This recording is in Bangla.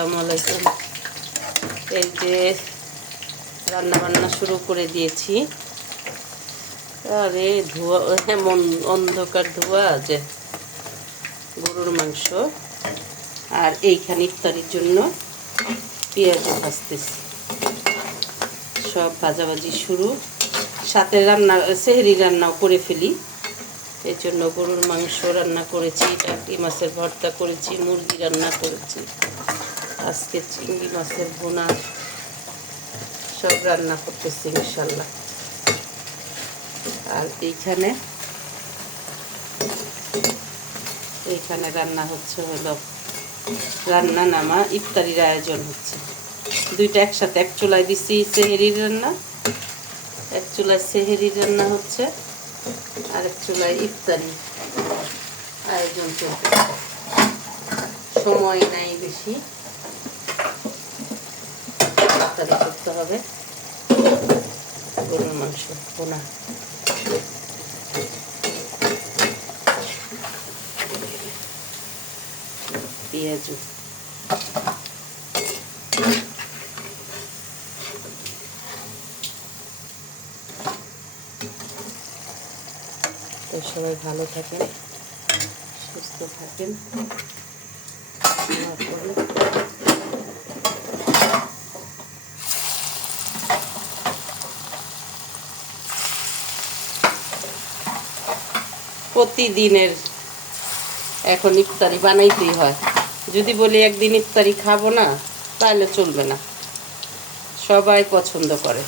আসসালামু আলাইকুম। এই যে রান্না বান্না শুরু করে দিয়েছি। আরে ধোয়া, এমন অন্ধকার ধোয়া যে গরুর মাংস। আর এইখানে ইফতারির জন্য পেঁয়াজ ভাজতেছি। সব ভাজাভাজি শুরু, সাথে রান্না সেহরি রান্নাও করে ফেলি। এর জন্য গরুর মাংস রান্না করেছি, টাকি মাছের ভর্তা করেছি, মুরগি রান্না করেছি, আজকে চিংড়ি মাছের ভুনা, সব রান্না করতেছি ইনশাল্লাহ। আর এইখানে রান্না হচ্ছে হলো রান্না নামা ইফতারির আয়োজন হচ্ছে। দুইটা একসাথে, এক চুলায় দিছি সেহেরির রান্না, এক চুলায় সেহেরির রান্না হচ্ছে, আর এক চুলায় ইফতারি আয়োজন চলছে। সময় নাই বেশি, ইফতারি করতে হবে। গরুর মাংস ভুনা, পেঁয়াজু, তো সবাই ভালো থাকেন, সুস্থ থাকেন। প্রতিদিনের এখন ইফতারি বানাইতেই হয়। যদি বলি একদিন ইফতারি খাবো না, তাহলে চলবে না। সবাই পছন্দ করে।